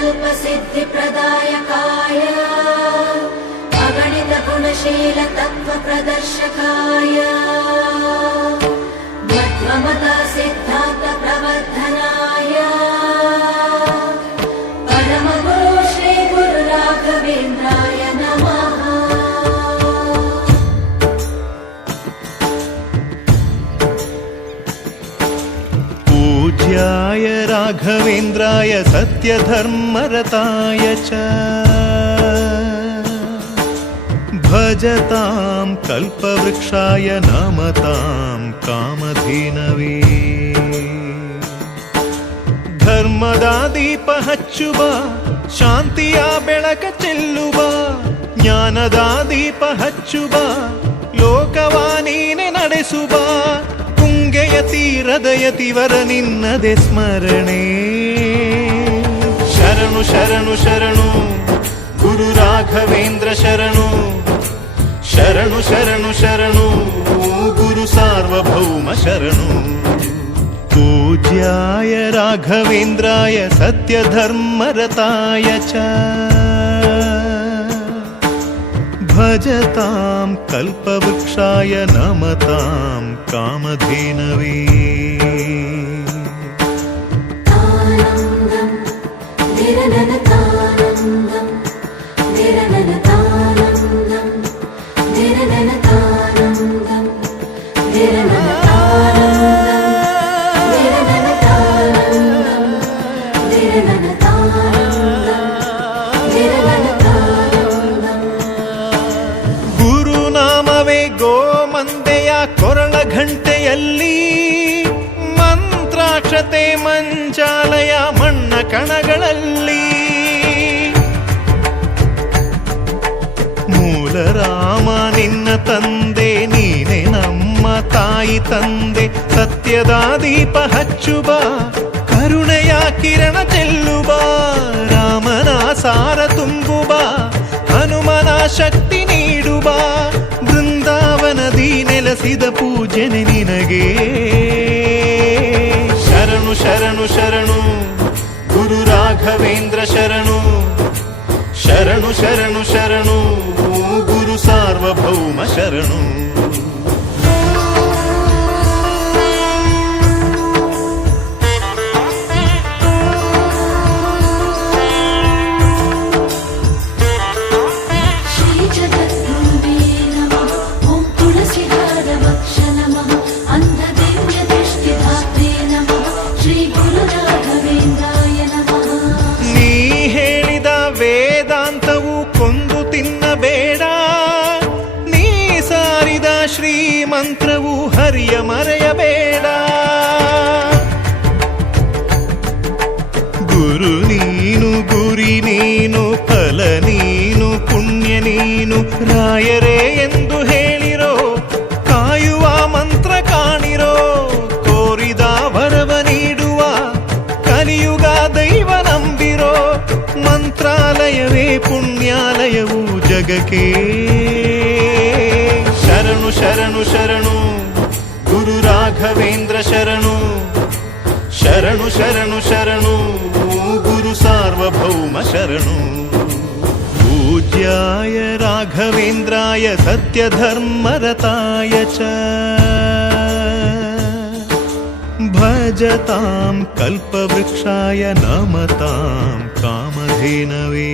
निर्विकल्पसिद्धिप्रदायकाय अगणितगुणशीलतत्त्वप्रदर्शकाय मध्वमता सिद्धान्तप्रवर्धनाय परमगुरु श्रीगुरुराघवेन्द्राय नमः। पूज्याय राघवेन्द्राय सत्यधर्मरताय च भजतां कल्पवृक्षाय नमतां कामधेनवे। ಧರ್ಮದ ದೀಪ ಹಚ್ಚುವ ಶಾಂತಿಯ ಬೆಳಕ ಚೆಲ್ಲುವ ಜ್ಞಾನದ ದೀಪ ಹಚ್ಚುವ ಲೋಕವ ನೀನೆ ನಡೆಸುವ ತುಂಗೆಯ ತೀರದ ಯತಿವರ ನಿನ್ನದೆ ಸ್ಮರಣೆ. ಶರಣು ಶರಣು ಶರಣು ಗುರು ರಾಘವೇಂದ್ರ ಶರಣು ಶರಣು ಶರಣು ಶರಣು ಗುರು ಸಾರ್ವಭೌಮ ಶರಣು. पूज्याय राघवेन्द्राय सत्यधर्मरताय च भजतां कल्पवृक्षाय नमतां कामधेनवे। ಗುರುನಾಮವೇ ಗೋಮಂದೆಯ ಕೊರಳ ಘಂಟೆಯಲ್ಲಿ ಮಂತ್ರಾಕ್ಷತೆ ಮಂಚಾಲಯ ಮಣ್ಣ ಕಣಗಳಲ್ಲಿ ಮೂಲ ರಾಮ ನಿನ್ನ ತಂದೆ ನೀನೆ ನಮ್ಮ ತಾಯಿ ತಂದೆ. ಸತ್ಯದ ದೀಪ ಹಚ್ಚುವ ಕರುಣೆಯ ಕಿರಣ ಚೆಲ್ಲುವ ರಾಮನ ಸಾರ ತುಂಬುವ ಹನುಮನ ಶಕ್ತಿ ನೀಡುವ ಬೃಂದಾವನದಿ ನೆಲೆಸಿದ ಪೂಜನೆ ನಿನಗೆ. ಶರಣು ಶರಣು ಶರಣು ಗುರು ರಾಘವೇಂದ್ರ ಶರಣು ಶರಣು ಶರಣು ಶರಣು ಗುರು ಸಾರ್ವಭೌಮ ಶರಣು. ಮಂತ್ರವು ಹರಿಯ ಮರೆಯಬೇಡ. ಗುರು ನೀನು ಗುರಿ ನೀನು ಫಲ ನೀನು ಪುಣ್ಯ ನೀನು ರಾಯರೇ ಎಂದು ಹೇಳಿರೋ ಕಾಯುವ ಮಂತ್ರ ಕಾಣಿರೋ ಕೋರಿದ ವರವ ನೀಡುವ ಕಲಿಯುಗ ದೈವ ನಂಬಿರೋ ಮಂತ್ರಾಲಯವೇ ಪುಣ್ಯಾಲಯವು ಜಗಕ್ಕೆ. ಶರಣು ಶರಣು ಶರಣು ಗುರು ರಾಘವೇಂದ್ರ ಶರಣು ಶರಣು ಶರಣು ಶರಣು ಗುರು ಸಾರ್ವಭೌಮ ಶರಣು. पूज्याय राघवेन्द्राय सत्यधर्मरताय च भजतां कल्पवृक्षाय नमतां कामधेनवे।